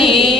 need.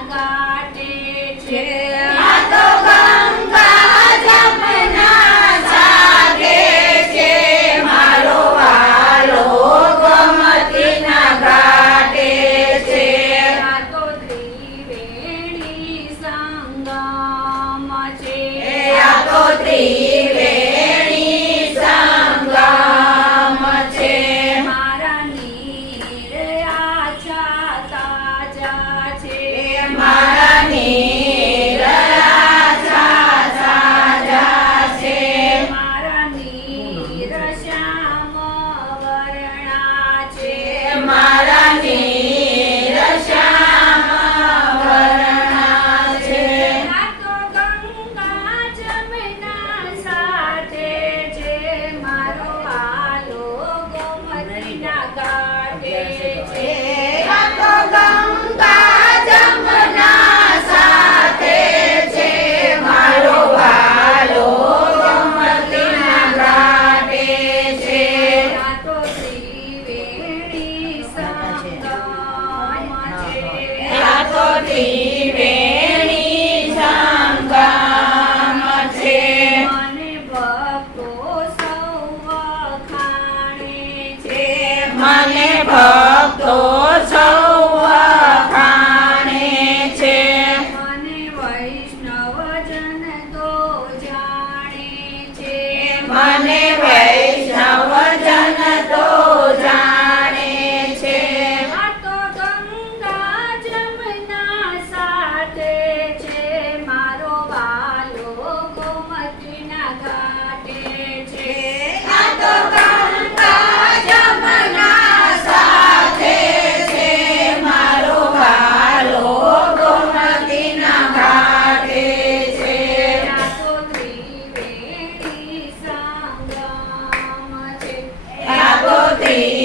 I got it. Yeah. મને ભક્તો સૌ free.